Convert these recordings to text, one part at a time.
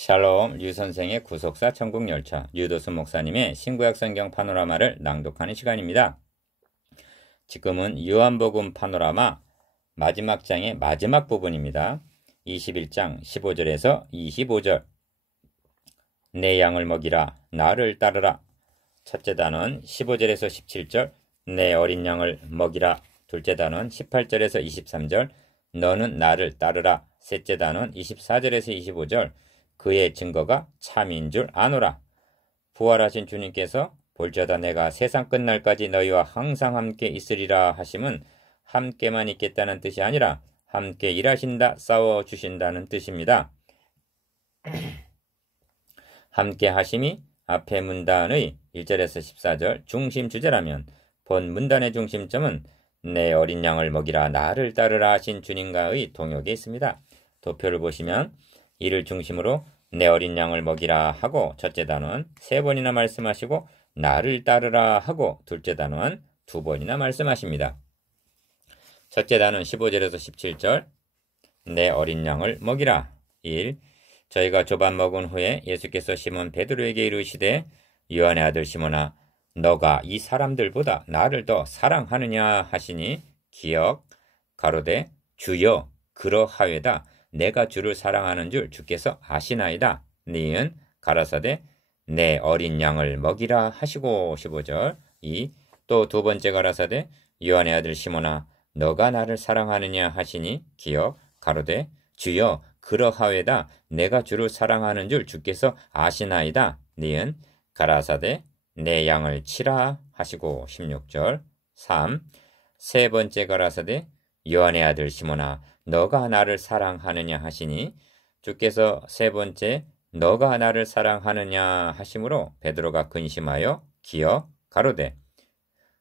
샬롬 류선생의 구속사 천국열차 류도수 목사님의 신구약 성경 파노라마를 낭독하는 시간입니다. 지금은 요한복음 파노라마 마지막 장의 마지막 부분입니다. 21장 15절에서 25절. 내 양을 먹이라 나를 따르라. 첫째 단원 15절에서 17절 내 어린 양을 먹이라. 둘째 단원 18절에서 23절 너는 나를 따르라. 셋째 단원 24절에서 25절 그의 증거가 참인 줄 아노라. 부활하신 주님께서 볼자다 내가 세상 끝날까지 너희와 항상 함께 있으리라 하심은 함께만 있겠다는 뜻이 아니라 함께 일하신다, 싸워주신다는 뜻입니다. 함께 하심이 앞에 문단의 1절에서 14절 중심 주제라면 본 문단의 중심점은 내 어린 양을 먹이라 나를 따르라 하신 주님과의 동역에 있습니다. 도표를 보시면 이를 중심으로 내 어린 양을 먹이라 하고 첫째 단원 3번이나 말씀하시고 나를 따르라 하고 둘째 단원 2번이나 말씀하십니다. 첫째 단원 15절에서 17절 내 어린 양을 먹이라. 1. 저희가 조반 먹은 후에 예수께서 시몬 베드로에게 이르시되 요한의 아들 시몬아 너가 이 사람들보다 나를 더 사랑하느냐 하시니 기억 가로되 주여 그러하외다. 내가 주를 사랑하는 줄 주께서 아시나이다. 니은 가라사대 내 어린 양을 먹이라 하시고 15절 2. 또 두 번째 가라사대 요한의 아들 시몬아 너가 나를 사랑하느냐 하시니 기억 가로되 주여 그러하외다. 내가 주를 사랑하는 줄 주께서 아시나이다. 니은 가라사대 내 양을 치라 하시고 16절 3. 세 번째 가라사대 요한의 아들 시몬아 너가 나를 사랑하느냐 하시니 주께서 세 번째 너가 나를 사랑하느냐 하심으로 베드로가 근심하여 기어 가로되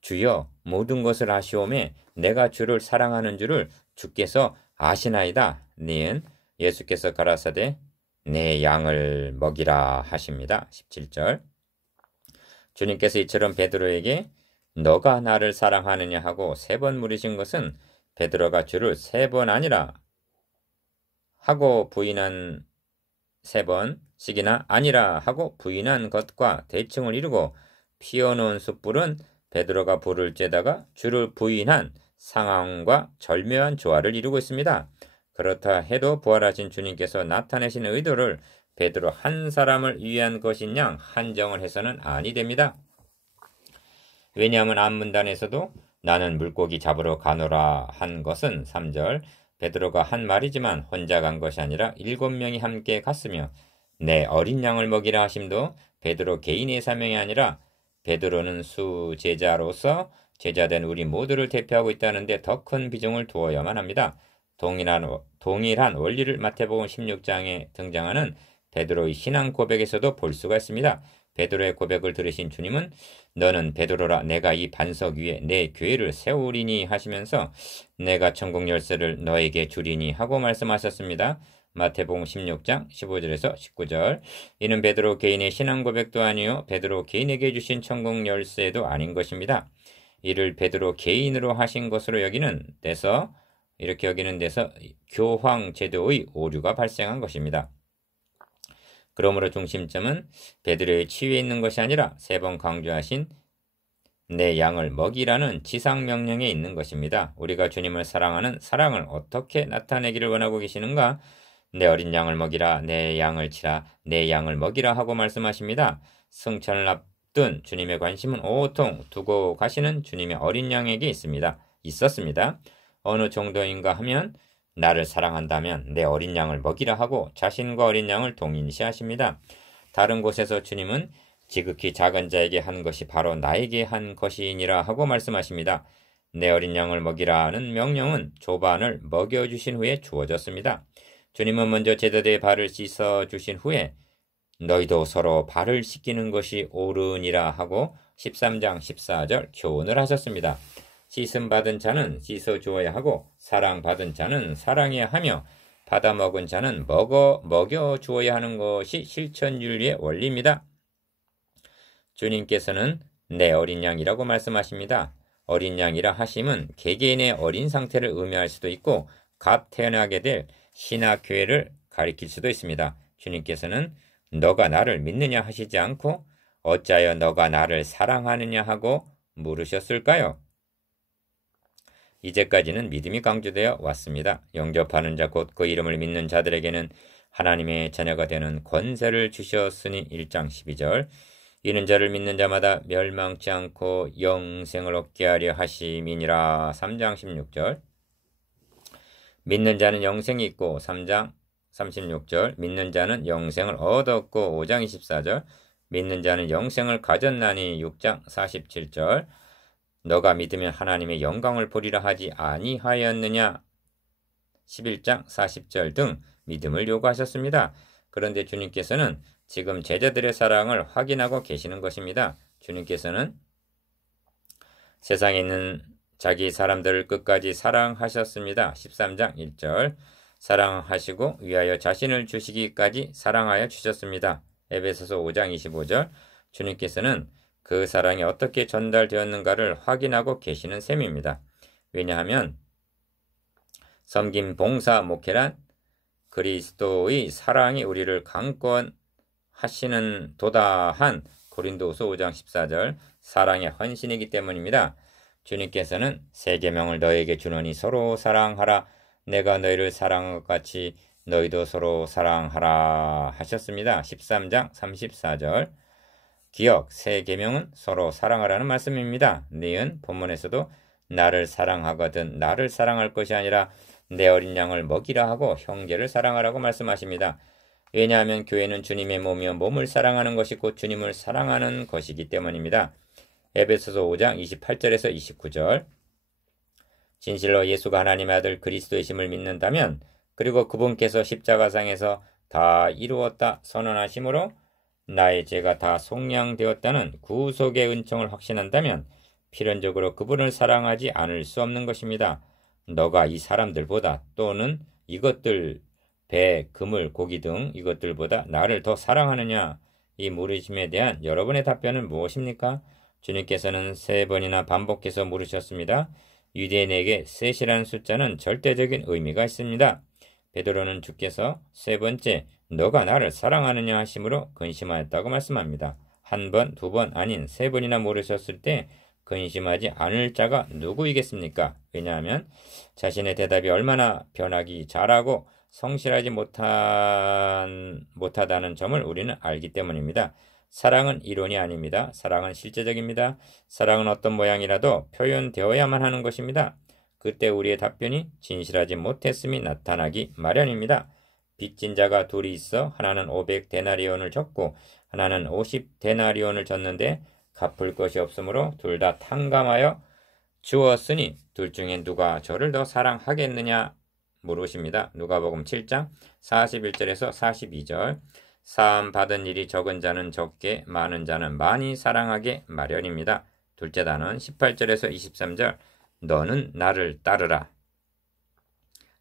주여 모든 것을 아시오매 내가 주를 사랑하는 줄을 주께서 아시나이다. 니은 예수께서 가라사대 내 양을 먹이라 하십니다. 17절 주님께서 이처럼 베드로에게 너가 나를 사랑하느냐 하고 3번 물으신 것은 베드로가 주를 3번 아니라 하고 부인한 3번씩이나 아니라 하고 부인한 것과 대칭을 이루고 피어놓은 숯불은 베드로가 불을 쬐다가 주를 부인한 상황과 절묘한 조화를 이루고 있습니다. 그렇다 해도 부활하신 주님께서 나타내신 의도를 베드로 한 사람을 위한 것인 양 한정을 해서는 아니 됩니다. 왜냐하면 앞문단에서도 나는 물고기 잡으러 가노라 한 것은 3절 베드로가 한 말이지만 혼자 간 것이 아니라 7명이 함께 갔으며 내 어린 양을 먹이라 하심도 베드로 개인의 사명이 아니라 베드로는 수제자로서 제자된 우리 모두를 대표하고 있다는데 더 큰 비중을 두어야만 합니다. 동일한 원리를 마태복음 16장에 등장하는 베드로의 신앙 고백에서도 볼 수가 있습니다. 베드로의 고백을 들으신 주님은 너는 베드로라 내가 이 반석 위에 내 교회를 세우리니 하시면서 내가 천국 열쇠를 너에게 주리니 하고 말씀하셨습니다. 마태복음 16장 15절에서 19절 이는 베드로 개인의 신앙 고백도 아니요 베드로 개인에게 주신 천국 열쇠도 아닌 것입니다. 이를 베드로 개인으로 하신 것으로 여기는 데서 이렇게 여기는 데서 교황 제도의 오류가 발생한 것입니다. 그러므로 중심점은 베드로의 치유에 있는 것이 아니라 3번 강조하신 내 양을 먹이라는 지상명령에 있는 것입니다. 우리가 주님을 사랑하는 사랑을 어떻게 나타내기를 원하고 계시는가? 내 어린 양을 먹이라, 내 양을 치라, 내 양을 먹이라 하고 말씀하십니다. 승천을 앞둔 주님의 관심은 온통 두고 가시는 주님의 어린 양에게 있었습니다. 어느 정도인가 하면 나를 사랑한다면 내 어린 양을 먹이라 하고 자신과 어린 양을 동일시하십니다. 다른 곳에서 주님은 지극히 작은 자에게 한 것이 바로 나에게 한 것이니라 하고 말씀하십니다. 내 어린 양을 먹이라는 명령은 조반을 먹여주신 후에 주어졌습니다. 주님은 먼저 제자들의 발을 씻어주신 후에 너희도 서로 발을 씻기는 것이 옳으니라 하고 13장 14절 교훈을 하셨습니다. 씻음 받은 자는 씻어 주어야 하고 사랑받은 자는 사랑해야 하며 받아먹은 자는 먹여 주어야 하는 것이 실천윤리의 원리입니다. 주님께서는 내 어린 양이라고 말씀하십니다. 어린 양이라 하심은 개개인의 어린 상태를 의미할 수도 있고 갓 태어나게 될 신학교회를 가리킬 수도 있습니다. 주님께서는 너가 나를 믿느냐 하시지 않고 어찌하여 너가 나를 사랑하느냐 하고 물으셨을까요? 이제까지는 믿음이 강조되어 왔습니다. 영접하는 자 곧 그 이름을 믿는 자들에게는 하나님의 자녀가 되는 권세를 주셨으니 1장 12절 이는 저를 믿는 자마다 멸망치 않고 영생을 얻게 하려 하심이니라 3장 16절 믿는 자는 영생이 있고 3장 36절 믿는 자는 영생을 얻었고 5장 24절 믿는 자는 영생을 가졌나니 6장 47절 너가 믿으면 하나님의 영광을 보리라 하지 아니하였느냐 11장 40절 등 믿음을 요구하셨습니다. 그런데 주님께서는 지금 제자들의 사랑을 확인하고 계시는 것입니다. 주님께서는 세상에 있는 자기 사람들을 끝까지 사랑하셨습니다. 13장 1절 사랑하시고 위하여 자신을 주시기까지 사랑하여 주셨습니다. 에베소서 5장 25절 주님께서는 그 사랑이 어떻게 전달되었는가를 확인하고 계시는 셈입니다. 왜냐하면 섬김, 봉사, 목회란 그리스도의 사랑이 우리를 강권하시는 도다한 고린도후서 5장 14절 사랑의 헌신이기 때문입니다. 주님께서는 새 계명을 너에게 주노니 서로 사랑하라 내가 너희를 사랑한 것 같이 너희도 서로 사랑하라 하셨습니다. 13장 34절 기억, 새 계명은 서로 사랑하라는 말씀입니다. 니은 본문에서도 나를 사랑하거든 나를 사랑할 것이 아니라 내 어린 양을 먹이라 하고 형제를 사랑하라고 말씀하십니다. 왜냐하면 교회는 주님의 몸이요 몸을 사랑하는 것이 곧 주님을 사랑하는 것이기 때문입니다. 에베소서 5장 28절에서 29절 진실로 예수가 하나님의 아들 그리스도이심을 믿는다면 그리고 그분께서 십자가상에서 다 이루었다 선언하심으로 나의 죄가 다 속량되었다는 구속의 은총을 확신한다면 필연적으로 그분을 사랑하지 않을 수 없는 것입니다. 너가 이 사람들보다 또는 이것들 배, 그물, 고기 등 이것들보다 나를 더 사랑하느냐? 이 물으심에 대한 여러분의 답변은 무엇입니까? 주님께서는 3번이나 반복해서 물으셨습니다. 유대인에게 셋이라는 숫자는 절대적인 의미가 있습니다. 베드로는 주께서 3번째 너가 나를 사랑하느냐 하심으로 근심하였다고 말씀합니다. 1번, 2번 아닌 3번이나 물으셨을 때 근심하지 않을 자가 누구이겠습니까? 왜냐하면 자신의 대답이 얼마나 변하기 잘하고 성실하지 못하다는 점을 우리는 알기 때문입니다. 사랑은 이론이 아닙니다. 사랑은 실제적입니다. 사랑은 어떤 모양이라도 표현되어야만 하는 것입니다. 그때 우리의 답변이 진실하지 못했음이 나타나기 마련입니다. 빚진 자가 둘이 있어 하나는 500데나리온을 졌고 하나는 50데나리온을 졌는데 갚을 것이 없으므로 둘 다 탕감하여 주었으니 둘 중에 누가 저를 더 사랑하겠느냐 물으십니다. 누가복음 7장 41절에서 42절 사함 받은 일이 적은 자는 적게 많은 자는 많이 사랑하게 마련입니다. 둘째 단원 18절에서 23절 너는 나를 따르라.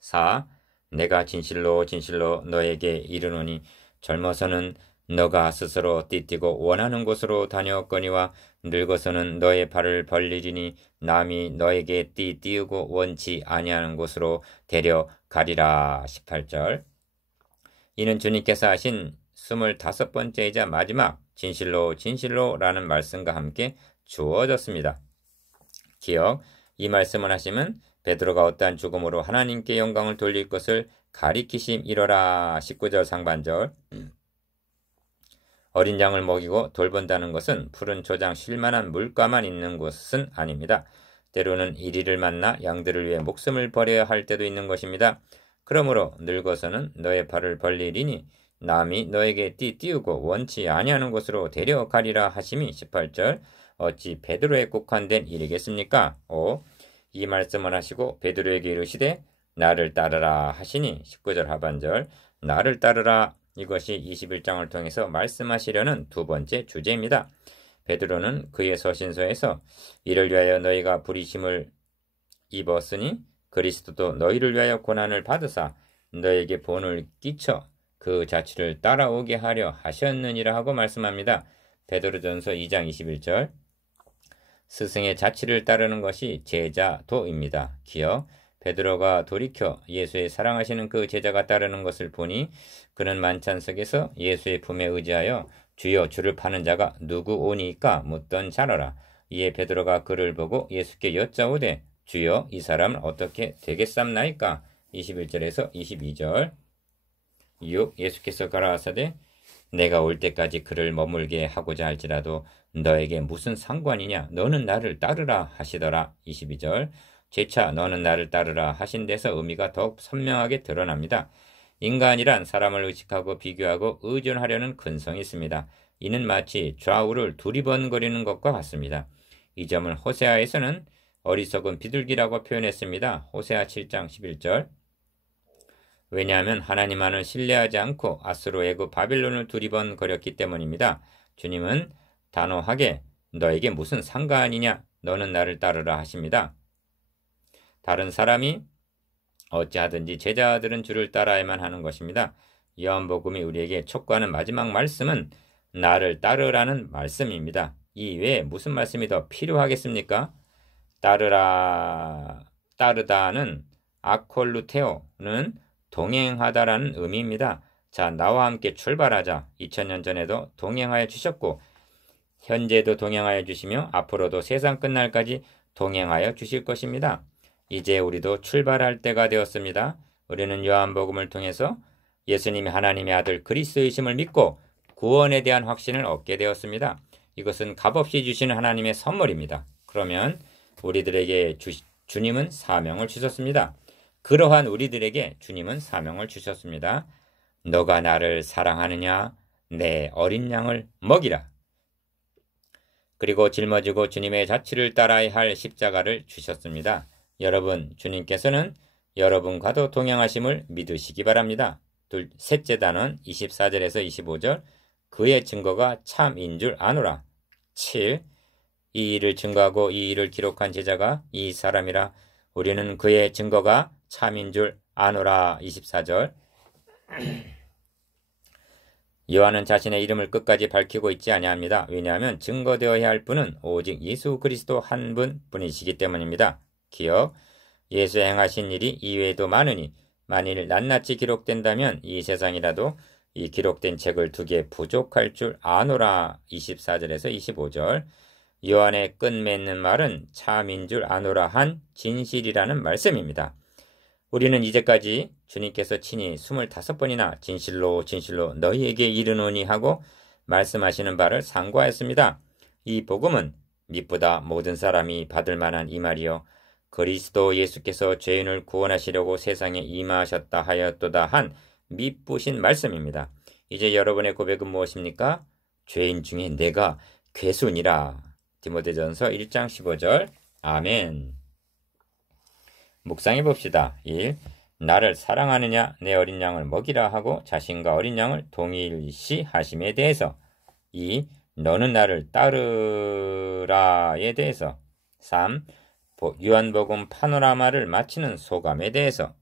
4. 내가 진실로 진실로 너에게 이르노니 젊어서는 너가 스스로 띠띠고 원하는 곳으로 다녀왔거니와 늙어서는 너의 발을 벌리리니 남이 너에게 띠띠우고 원치 아니하는 곳으로 데려가리라. 18절 이는 주님께서 하신 25번째이자 마지막 진실로 진실로 라는 말씀과 함께 주어졌습니다. 기억, 이 말씀을 하시면 베드로가 어떠한 죽음으로 하나님께 영광을 돌릴 것을 가리키심이로라. 19절 상반절 어린 양을 먹이고 돌본다는 것은 푸른 초장 쉴만한 물가만 있는 곳은 아닙니다. 때로는 이리를 만나 양들을 위해 목숨을 버려야 할 때도 있는 것입니다. 그러므로 늙어서는 너의 발을 벌리리니 남이 너에게 띠띠우고 원치 아니하는 곳으로 데려가리라 하심이 18절 어찌 베드로에 국한된 일이겠습니까? 5. 이 말씀을 하시고 베드로에게 이르시되 나를 따르라 하시니 19절 하반절 나를 따르라 이것이 21장을 통해서 말씀하시려는 두 번째 주제입니다. 베드로는 그의 서신서에서 이를 위하여 너희가 부리심을 입었으니 그리스도도 너희를 위하여 고난을 받으사 너에게 본을 끼쳐 그 자취를 따라오게 하려 하셨느니라 하고 말씀합니다. 베드로전서 2장 21절 스승의 자취를 따르는 것이 제자도입니다. 기억 베드로가 돌이켜 예수의 사랑하시는 그 제자가 따르는 것을 보니 그는 만찬석에서 예수의 품에 의지하여 주여 주를 파는 자가 누구 오니까 묻던 자로라. 이에 베드로가 그를 보고 예수께 여짜오되 주여 이 사람은 어떻게 되겠삼나이까? 21절에서 22절. 6. 예수께서 가라사대 내가 올 때까지 그를 머물게 하고자 할지라도 너에게 무슨 상관이냐? 너는 나를 따르라 하시더라. 22절. 재차 너는 나를 따르라 하신 데서 의미가 더욱 선명하게 드러납니다. 인간이란 사람을 의식하고 비교하고 의존하려는 근성이 있습니다. 이는 마치 좌우를 두리번거리는 것과 같습니다. 이 점을 호세아에서는 어리석은 비둘기라고 표현했습니다. 호세아 7장 11절. 왜냐하면 하나님만을 신뢰하지 않고 아수르, 애굽, 바빌론을 두리번거렸기 때문입니다. 주님은 단호하게 너에게 무슨 상관이냐? 너는 나를 따르라 하십니다. 다른 사람이 어찌하든지 제자들은 주를 따라야만 하는 것입니다. 요한복음이 우리에게 촉구하는 마지막 말씀은 나를 따르라는 말씀입니다. 이 외에 무슨 말씀이 더 필요하겠습니까? 따르다는 아콜루테오는 동행하다라는 의미입니다. 자, 나와 함께 출발하자. 2000년 전에도 동행하여 주셨고 현재도 동행하여 주시며 앞으로도 세상 끝날까지 동행하여 주실 것입니다. 이제 우리도 출발할 때가 되었습니다. 우리는 요한복음을 통해서 예수님이 하나님의 아들 그리스도이심을 믿고 구원에 대한 확신을 얻게 되었습니다. 이것은 값없이 주시는 하나님의 선물입니다. 그러면 우리들에게 주님은 사명을 주셨습니다. 그러한 우리들에게 주님은 사명을 주셨습니다. 너가 나를 사랑하느냐? 내 어린 양을 먹이라. 그리고 짊어지고 주님의 자취를 따라야 할 십자가를 주셨습니다. 여러분, 주님께서는 여러분과도 동행하심을 믿으시기 바랍니다. 셋째 단원 24절에서 25절. 그의 증거가 참인 줄 아노라. 7. 이 일을 증거하고 이 일을 기록한 제자가 이 사람이라. 우리는 그의 증거가 참인 줄 아노라. 24절. 요한은 자신의 이름을 끝까지 밝히고 있지 아니합니다. 왜냐하면 증거되어야 할 분은 오직 예수 그리스도 한 분뿐이시기 때문입니다. 기억, 예수 행하신 일이 이외에도 많으니 만일 낱낱이 기록된다면 이 세상이라도 이 기록된 책을 2개 부족할 줄 아노라. 24절에서 25절. 요한의 끝맺는 말은 참인 줄 아노라 한 진실이라는 말씀입니다. 우리는 이제까지 주님께서 친히 25번이나 진실로 진실로 너희에게 이르노니 하고 말씀하시는 바를 상고하였습니다. 이 복음은 미쁘다 모든 사람이 받을 만한 이 말이요 그리스도 예수께서 죄인을 구원하시려고 세상에 임하셨다 하였도다 한 미쁘신 말씀입니다. 이제 여러분의 고백은 무엇입니까? 죄인 중에 내가 괴순이라. 디모데전서 1장 15절. 아멘. 묵상해 봅시다. 1. 나를 사랑하느냐? 내 어린 양을 먹이라 하고 자신과 어린 양을 동일시 하심에 대해서. 2. 너는 나를 따르라에 대해서. 3. 요한복음 파노라마를 마치는 소감에 대해서.